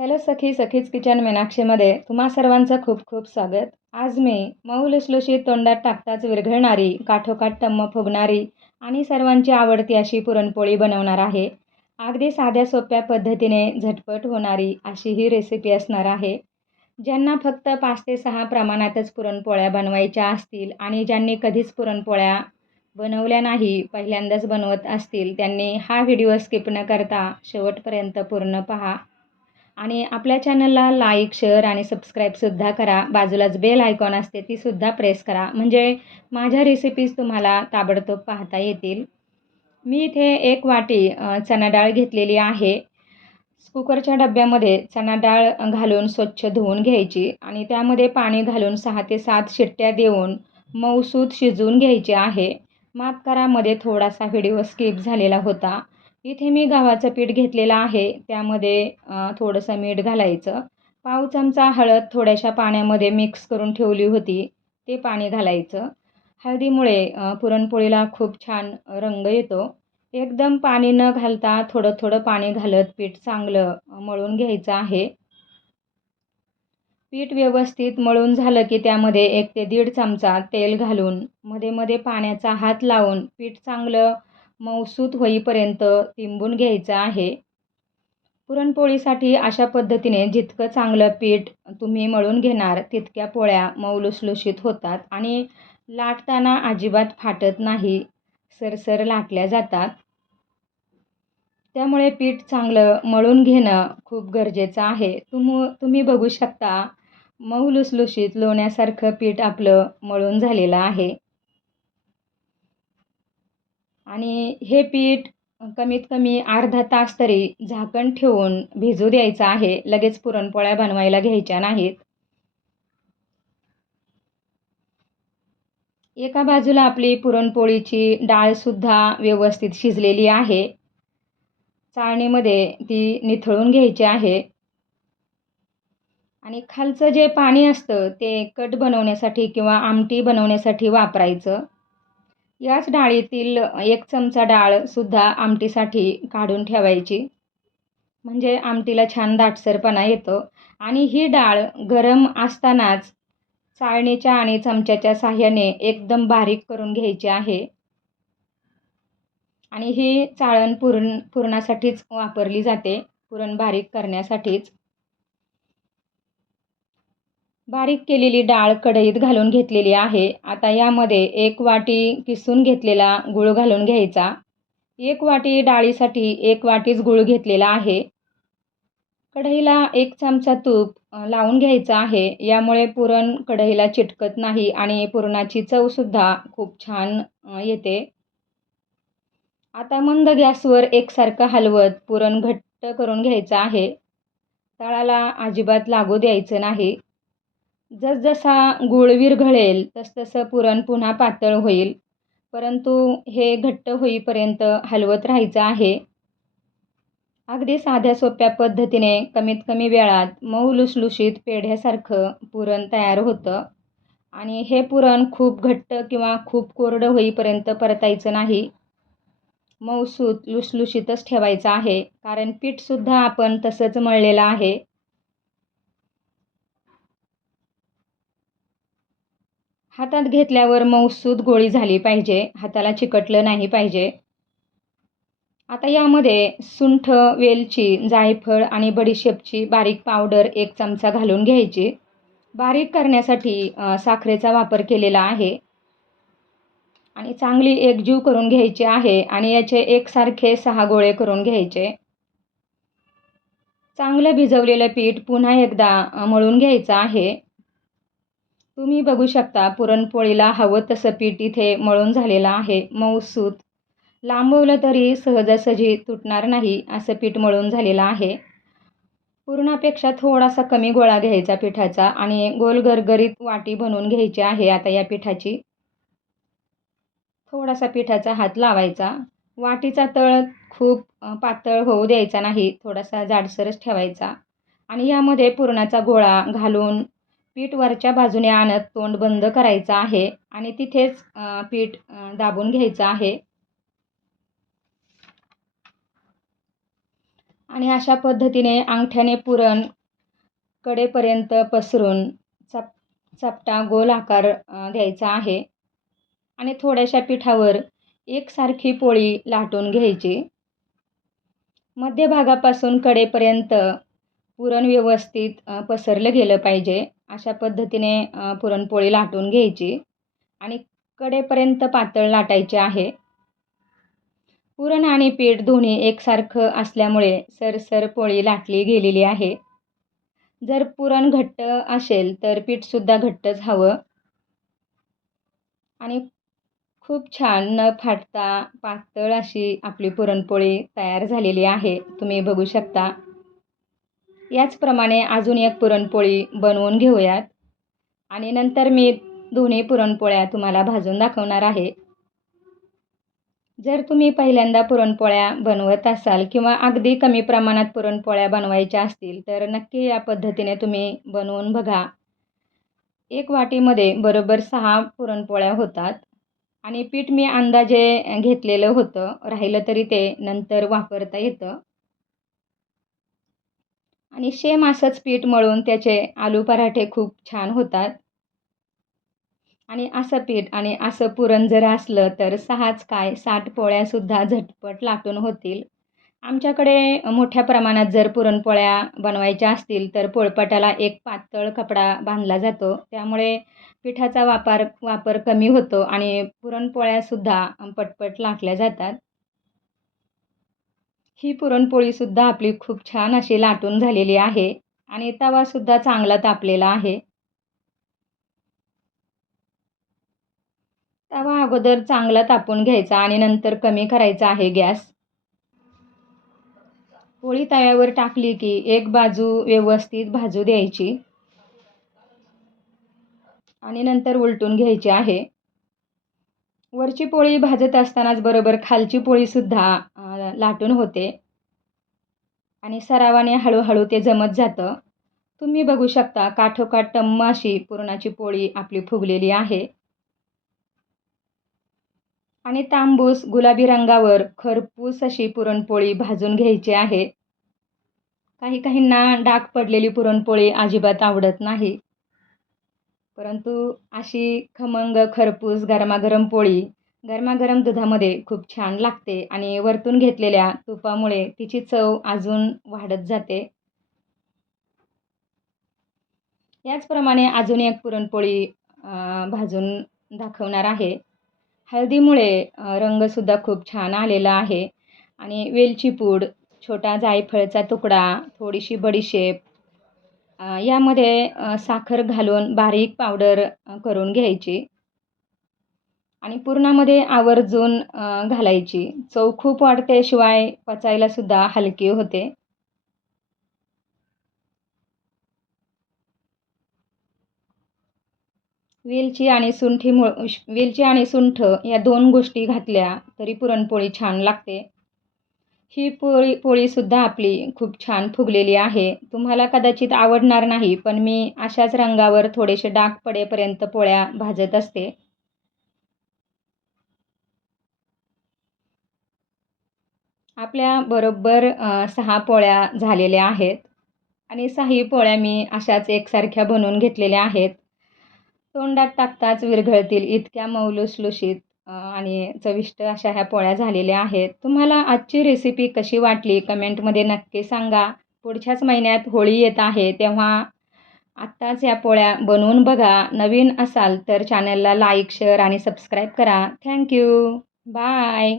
Hello सखी सखीच kitchen मीनाक्षीमध्ये तुम्हा सर्वांचं खूप खूप स्वागत. आज मी मऊ लुसलुशीत तोंडात टाकताच विरघळणारी काठोकाठ टम्म फुगणारी आणि सर्वांची आवडती अशी पुरणपोळी बनवणार आहे. अगदी साध्या सोप्या पद्धतीने झटपट होणारी अशी ही रेसिपी असणार आहे. ज्यांना फक्त पाच ते सहा प्रमाणातच पुरणपोळ्या बनवायच्या असतील आणि ज्यांनी कधीच पुरणपोळ्या बनवल्या नाही पहिल्यांदाच बनवत असतील त्यांनी हा व्हिडिओ स्किप न करता शेवटपर्यंत पूर्ण पहा. आणि आपल्या चॅनलला लाईक शेअर आणि सबस्क्राईबसुद्धा करा. बाजूलाच बेल आयकॉन असते तीसुद्धा प्रेस करा. म्हणजे माझ्या रेसिपीज तुम्हाला ताबडतोब पाहता येतील. मी इथे एक वाटी चणा डाळ घेतलेली आहे. कुकरच्या डब्यामध्ये चणा डाळ घालून स्वच्छ धुवून घ्यायची आणि त्यामध्ये पाणी घालून सहा ते सात शिट्ट्या देऊन मऊसूत शिजवून घ्यायची आहे. माफ करामध्ये थोडासा व्हिडिओ स्किप झालेला होता. इथे मी गव्हाचं पीठ घेतलेलं आहे. त्यामध्ये थोडंसं मीठ घालायचं. पाव चमचा हळद थोड्याशा पाण्यामध्ये मिक्स करून ठेवली होती. ते पाणी घालायचं. हळदीमुळे पुरणपोळीला खूप छान रंग येतो. एकदम पाणी न घालता थोडं थोडं पाणी घालत पीठ चांगलं मळून घ्यायचं आहे. पीठ व्यवस्थित मळून झालं की त्यामध्ये एक ते दीड चमचा तेल घालून मध्ये मध्ये पाण्याचा हात लावून पीठ चांगलं मऊसूत होईपर्यंत तिंबून घ्यायचं आहे. पुरणपोळीसाठी अशा पद्धतीने जितकं चांगलं पीठ तुम्ही मळून घेणार तितक्या पोळ्या मऊलुसलुशीत होतात आणि लाटताना अजिबात फाटत नाही सरसर लाटल्या जातात. त्यामुळे पीठ चांगलं मळून घेणं खूप गरजेचं आहे. तुम तुम्ही बघू शकता मऊ लुसलुशीत लोण्यासारखं पीठ आपलं मळून झालेलं आहे. आणि हे पीठ कमीत कमी अर्धा तास तरी झाकण ठेवून भिजू द्यायचं आहे. लगेच पुरणपोळ्या बनवायला घ्यायच्या नाहीत. एका बाजूला आपली पुरणपोळीची डाळसुद्धा व्यवस्थित शिजलेली आहे. चाळणीमध्ये ती निथळून घ्यायची आहे. आणि खालचं जे पाणी असतं ते कट बनवण्यासाठी किंवा आमटी बनवण्यासाठी वापरायचं. याच डाळीतील एक चमचा डाळसुद्धा आमटीसाठी काढून ठेवायची. म्हणजे आमटीला छान दाटसरपणा येतो. आणि ही डाळ गरम असतानाच चाळणीच्या आणि चमच्याच्या साह्याने एकदम बारीक करून घ्यायची आहे. आणि ही चाळण पुरण पुरणासाठीच वापरली जाते. पुरण बारीक करण्यासाठीच. बारीक केलेली डाळ कढईत घालून घेतलेली आहे. आता यामध्ये एक वाटी किसून घेतलेला गूळ घालून घ्यायचा. एक वाटी डाळीसाठी एक वाटीच गूळ घेतलेला आहे. कढईला एक चमचा तूप लावून घ्यायचं आहे. यामुळे पुरण कढईला चिटकत नाही आणि पुरणाची चवसुद्धा खूप छान येते. आता मंद गॅसवर एकसारखं हलवत पुरण घट्ट करून घ्यायचं आहे. तळाला अजिबात लागू द्यायचं नाही. जसजसा गूळ विरघळेल तसतसं पुरण पुन्हा पातळ होईल. परंतु हे घट्ट होईपर्यंत हलवत राहायचं आहे. अगदी साध्या सोप्या पद्धतीने कमीत कमी वेळात मऊ लुसलुशीत पेढ्यासारखं पुरण तयार होतं. आणि हे पुरण खूप घट्ट किंवा खूप कोरडं होईपर्यंत परतायचं नाही. मऊसूत लुसलुशीतच ठेवायचं आहे. कारण पीठसुद्धा आपण तसंच मळलेलं आहे. हातात घेतल्यावर मऊसूद गोळी झाली पाहिजे हाताला चिकटलं नाही पाहिजे. आता यामध्ये सुंठ वेलची जायफळ आणि बडीशेपची बारीक पावडर एक चमचा घालून घ्यायची. बारीक करण्यासाठी साखरेचा वापर केलेला आहे. आणि चांगली एकजीव करून घ्यायची आहे आणि याचे एकसारखे सहा गोळे करून घ्यायचे. चांगलं भिजवलेलं पीठ पुन्हा एकदा मळून घ्यायचं आहे. तुम्ही बघू शकता पुरणपोळीला हवं तसं पीठ इथे मळून झालेलं आहे. मऊसूत लांबवलं तरी सहजासहजी तुटणार नाही असं पीठ मळून झालेलं आहे. पुरणापेक्षा थोडासा कमी गोळा घ्यायचा पिठाचा आणि गोल गरगरीत वाटी बनवून घ्यायची आहे आता या पिठाची. थोडासा पिठाचा हात लावायचा. वाटीचा तळ खूप पातळ होऊ द्यायचा नाही थोडासा जाडसरच ठेवायचा. आणि यामध्ये पुरणाचा गोळा घालून पीठ वरच्या बाजूने आणत तोंड बंद करायचं आहे आणि तिथेच पीठ दाबून घ्यायचं आहे. आणि अशा पद्धतीने अंगठ्याने पुरण कडेपर्यंत पसरून चप चपटा गोल आकार द्यायचा आहे. आणि थोड्याशा पिठावर एकसारखी पोळी लाटून घ्यायची. मध्यभागापासून कडेपर्यंत पुरण व्यवस्थित पसरलं गेलं पाहिजे. अशा पद्धतीने पुरणपोळी लाटून घ्यायची आणि कडेपर्यंत पातळ लाटायचे आहे. पुरण आणि पीठ दोन्ही एकसारखं असल्यामुळे सरसर पोळी लाटली गेलेली आहे. जर पुरण घट्ट असेल तर पीठसुद्धा घट्टच हवं. आणि खूप छान न फाटता पातळ अशी आपली पुरणपोळी तयार झालेली आहे. तुम्ही बघू शकता. याचप्रमाणे अजून एक पुरणपोळी बनवून घेऊयात. आणि नंतर मी दोन्ही पुरणपोळ्या तुम्हाला भाजून दाखवणार आहे. जर तुम्ही पहिल्यांदा पुरणपोळ्या बनवत असाल किंवा अगदी कमी प्रमाणात पुरणपोळ्या बनवायच्या असतील तर नक्की या पद्धतीने तुम्ही बनवून बघा. एक वाटीमध्ये बरोबर सहा पुरणपोळ्या होतात. आणि पीठ मी अंदाजे घेतलेलं होतं. राहिलं तरी ते नंतर वापरता येतं. आणि सेम असंच पीठ मळून त्याचे आलू पराठे खूप छान होतात. आणि असं पीठ आणि असं पुरण जर असलं तर सहाच काय साठ पोळ्यासुद्धा झटपट लाटून होतील. आमच्याकडे मोठ्या प्रमाणात जर पुरणपोळ्या बनवायच्या असतील तर पोळपाटाला एक पातळ कपडा बांधला जातो. त्यामुळे पिठाचा वापर वापर कमी होतो आणि पुरणपोळ्यासुद्धा पटपट लाटल्या जातात. ही पुरणपोळीसुद्धा आपली खूप छान अशी लाटून झालेली आहे आणि तवासुद्धा चांगला तापलेला आहे. तवा अगोदर चांगला तापून घ्यायचा आणि नंतर कमी करायचा आहे गॅस. पोळी तव्यावर टाकली की एक बाजू व्यवस्थित भाजू द्यायची. आणि नंतर उलटून घ्यायची आहे. वरची पोळी भाजत असतानाच बरोबर खालची पोळीसुद्धा लाटून होते. आणि सरावाने हळूहळू ते जमत जातं. तुम्ही बघू शकता काठोकाठ टम्म अशी पुरणाची पोळी आपली फुगलेली आहे. आणि तांबूस गुलाबी रंगावर खरपूस अशी पुरणपोळी भाजून घ्यायची आहे. काही काहींना डाग पडलेली पुरणपोळी अजिबात आवडत नाही. परंतु अशी खमंग खरपूस गरमागरम पोळी गरमागरम दुधामध्ये खूप छान लागते आणि वरतून घेतलेल्या तुपामुळे तिची चव अजून वाढत जाते. याचप्रमाणे अजून एक पुरणपोळी भाजून दाखवणार आहे. हळदीमुळे रंगसुद्धा खूप छान आलेला आहे. आणि वेलची पूड छोटा जायफळचा तुकडा थोडीशी बडीशेप यामध्ये साखर घालून बारीक पावडर करून घ्यायची. आणि पुरणामध्ये आवर्जून घालायची. चव खूप वाढते शिवाय पचायलासुद्धा हलकी होते. वेलची आणि सुंठी सुंठीमुळ वेलची आणि सुंठ या दोन गोष्टी घातल्या तरी पुरणपोळी छान लागते. ही पोळी पोळीसुद्धा आपली खूप छान फुगलेली आहे. तुम्हाला कदाचित आवडणार नाही पण मी अशाच रंगावर थोडेसे डाग पडेपर्यंत पोळ्या भाजत असते. आपल्या बरोबर सहा पोळ्या झालेल्या आहेत आणि सहाही पोळ्या मी अशाच एकसारख्या बनवून घेतलेल्या आहेत. तोंडात टाकताच विरघळतील इतक्या मौलुसलुशीत आणि चविष्ट अशा ह्या पोळ्या झालेल्या आहेत. तुम्हाला आजची रेसिपी कशी वाटली? कमेंटमध्ये नक्की सांगा. पुढच्याच महिन्यात होळी येत आहे तेव्हा आत्ताच या पोळ्या बनवून बघा. नवीन असाल तर चॅनलला लाईक शेअर आणि सबस्क्राईब करा. Thank you bye